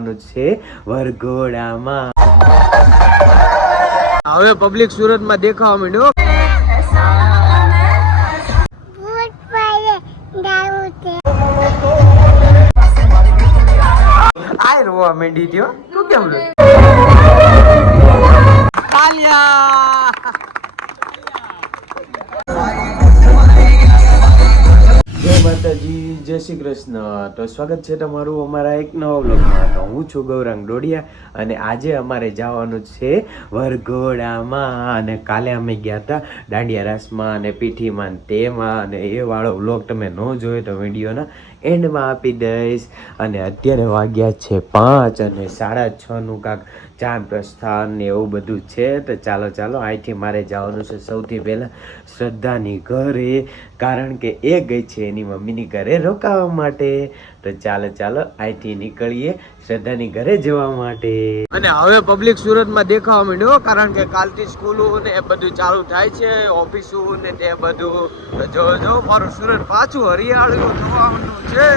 જવાનું છે વરઘોડામાં. હવે પબ્લિક સુરતમાં દેખાવા માંડ્યો. આ રોવા માંડી થયો. તું કેમ રો? જય માતાજી, જય શ્રી કૃષ્ણ. તો સ્વાગત છે તમારું અમારા એક નવા વ્લોગમાં. તો હું છું ગૌરાંગ ડોડિયા અને આજે અમારે જવાનું છે વરઘોડામાં. અને કાલે અમે ગયા હતા દાંડિયા રાસમાં અને પીઠીમાં તેમાં, અને એ વાળો વ્લોગ તમે ન જોયો તો વિડીયોના એન્ડમાં આપી દઈશ. અને અત્યારે વાગ્યા છે 5 અને 6:30 કાંક ચાંદ પ્રસ્થાન ને એવું બધું છે. તો ચાલો અહીંથી મારે જવાનું છે સૌથી પહેલાં શ્રદ્ધાની ઘરે, કારણ કે એ ગઈ છે એની મમ્મીની ઘરે રોકાવા માટે. તો ચાલો અહીંથી નીકળીએ શ્રદ્ધાની ઘરે જવા માટે. અને હવે પબ્લિક સુરતમાં દેખાવા માંડ્યો, કારણ કે કાલથી સ્કૂલો ને એ બધું ચાલુ થાય છે, ઓફિસો ને તે બધું. તો જો મારું સુરત પાછું હરિયાળું થવાનું છે.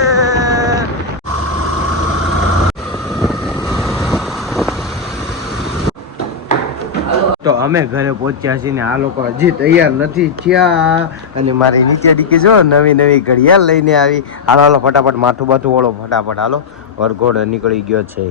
તો અમે ઘરે પહોંચ્યા છીએ ને આ લોકો હજી તૈયાર નથી થયા. અને મારી નીચે ડીકી જો નવી ઘડિયાળ લઈને આવી. હાલો ફટાફટ માથું બાથું ઓળો ફટાફટ. હાલો વરઘોડો નીકળી ગયો છે.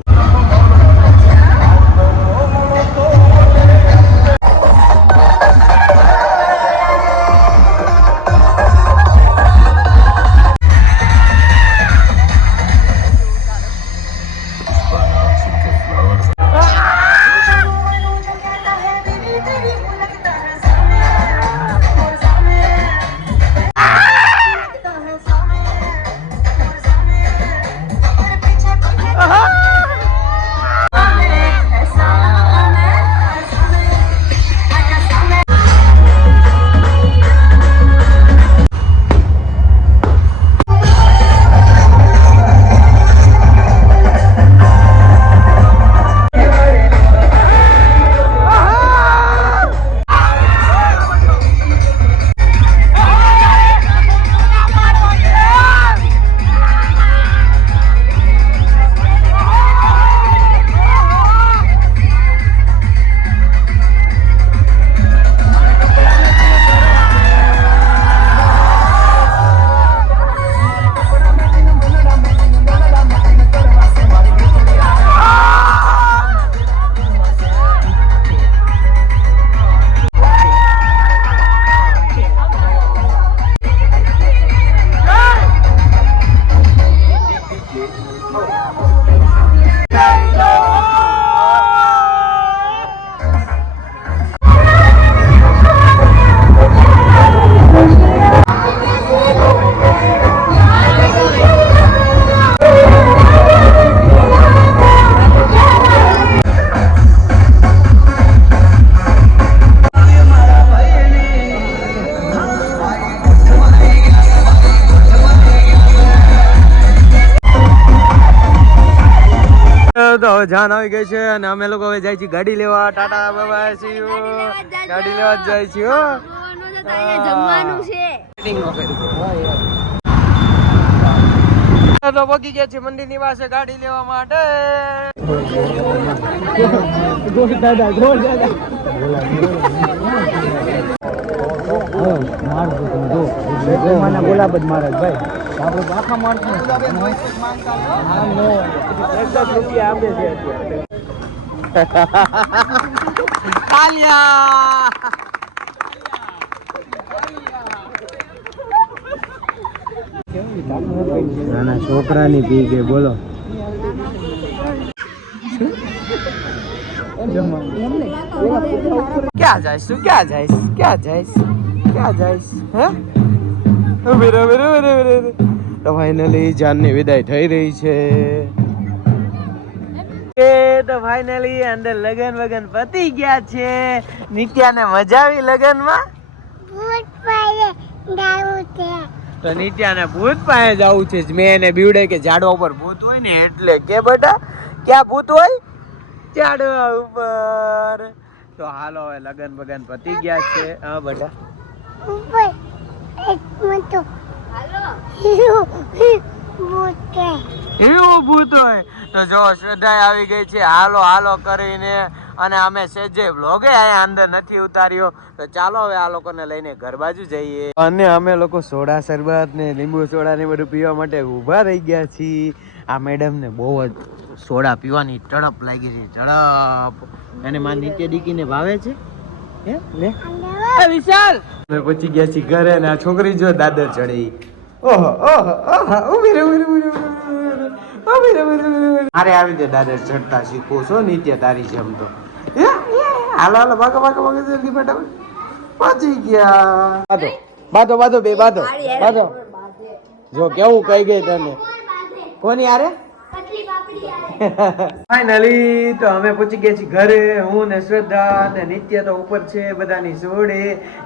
તો હવે જાન આવી ગઈ છે અને અમે લોકો હવે જાય છીએ ગાડી લેવા. Tata bye see you. ગાડી લેવા જ જાય છીએ. તો પગી ગયા છે મંદિર ની પાસે ગાડી લેવા માટે. ગુલાબ જ મહારાજ ભાઈ આપણે આખા માણસ રૂપિયા આપે છે નાના છોકરાની પી ગઈ. બોલો ક્યાં જઈશ તું? ક્યાં જઈશ હે? તો ફાઇનલી જાનની વિદાય થઈ રહી છે. તો ફાઇનલી અંદર લગન પતી ગયા છે. નિત્યાને મજા આવી લગનમાં? તો નિત્યાને ભૂત પાસે જવું છે. મેં એને બીવડે કે ઝાડવા ઉપર ભૂત હોય ને એટલે. કે બેટા ક્યાં ભૂત હોય? ઝાડવા ઉપર. તો હાલો હવે લગન પતી ગયા છે. હા બેટા એવું ભૂત હોય તો જો શ્રદ્ધા આવી ગઈ છે હાલો હાલો કરીને, અને અમે સેજે વ્લોગે અહીંયા અંદર નથી ઉતાર્યો. તો ચાલો હવે આ લોકોને લઈને ઘર બાજુ જઈએ. અને અમે લોકો સોડા શરબત ને લીંબુ સોડા ને બધું પીવા માટે ઊભા રહી ગયા છીએ. આ મેડમ ને બહુ જ સોડા પીવાની તડપ લાગી છે, તડપ. અને માર નિત્ય દીકીને ભાવે છે હે લે વિશાલ. અમે પહોંચી ગયા છીએ ઘરે ને આ છોકરી જો દાદર ચડી. ઓહો ઓહો ઓહો ઉભી રે ઉભી રે ઉભી રે. મારે આવી રીતે દાદર ચડતા શીખવું છો નિત્ય તારી જેમ તો. હાલો હાલો ભાગો ભાગો ભાગો જલ્દી ફટાફટ પહોંચી ગયા. બાધો બાધો બે બાધો બાધો. જો કેવું કહી ગઈ તને કોની યારે. ફાઇનલી તો અમે પહોંચી ગયા છીએ ઘરે. હું ને શ્રદ્ધા ને નિત્ય તો ઉપર છે બધાની જોડે,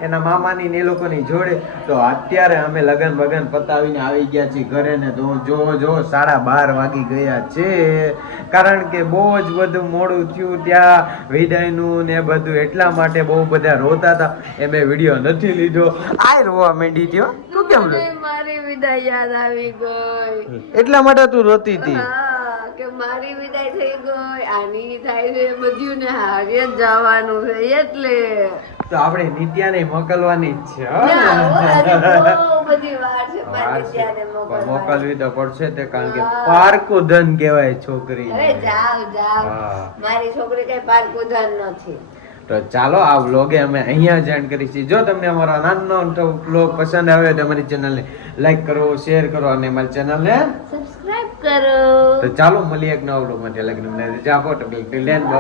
એના મામાની ને એ લોકોની જોડે. તો અત્યારે અમે લગન બગન પતાવીને આવી ગયા છીએ ઘરે ને. તો જો 12:30 વાગી ગયા છે, કારણ કે બહુ જ બધું મોડું થયું ત્યાં વિદાયનું ને બધું. એટલા માટે બહુ બધા રોતા હતા, એ મેં વિડીયો નથી લીધો. આ રોવા માંડી થયો. તું કેમ રો? મારી વિદાય યાદ આવી ગઈ એટલા માટે તું રોતી હતી કે મારી વિદાય થઈ ગઈ, આની થાય છે બધું ને હારે જ જવાનું છે એટલે. તો આપણે નિત્યાને મોકલવાની જ છે. બહુ બધી વાર છે મારી નિત્યાને મોકલવી તો પડશે તે, કારણ કે પારકું ધન કહેવાય છોકરી. અરે જાવ જાવ, મારી છોકરી કઈ પારકું ધન નથી. તો ચાલો આ વ્લોગે અમે અહીંયા જ એન્ડ કરી છીએ. જો તમને અમારો નાનો વ્લોગ પસંદ આવ્યો તો અમારી ચેનલને લાઈક કરો, શેર કરો અને અમારી ચેનલને સબસ્ક્રાઇબ કરો. તો ચાલો મળીએ એક નવા વ્લોગ માટે. લગ્ન જાઓ તો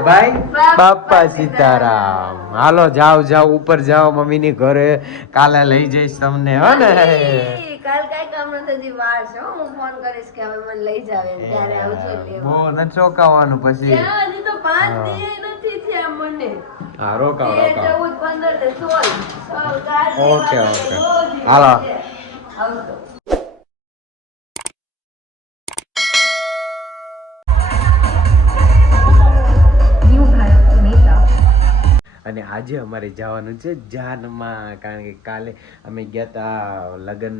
બાય બાપા સીતારામ. હાલો જાઓ જાઓ ઉપર જાઓ મમ્મીની ઘરે, કાલે લઈ જઈશ તમને. હો ને કાલ કઈ કામ નથી, વાર છે. હું ફોન કરીશ કે હવે મને લઈ જાવ એમ, ત્યારે આવજો લેવા. બહુ ન ચોકાવાનું પછી. હજી તો 5 દિવસ નથી થયા મને. હા રોકાવ રોકાવ. 14, 15 ને 16 ઓકે ઓકે હાલો. આવજો. અને આજે અમારે જવાનું છે જાનમાં, કારણ કે કાલે અમે ગયા હતા લગ્ન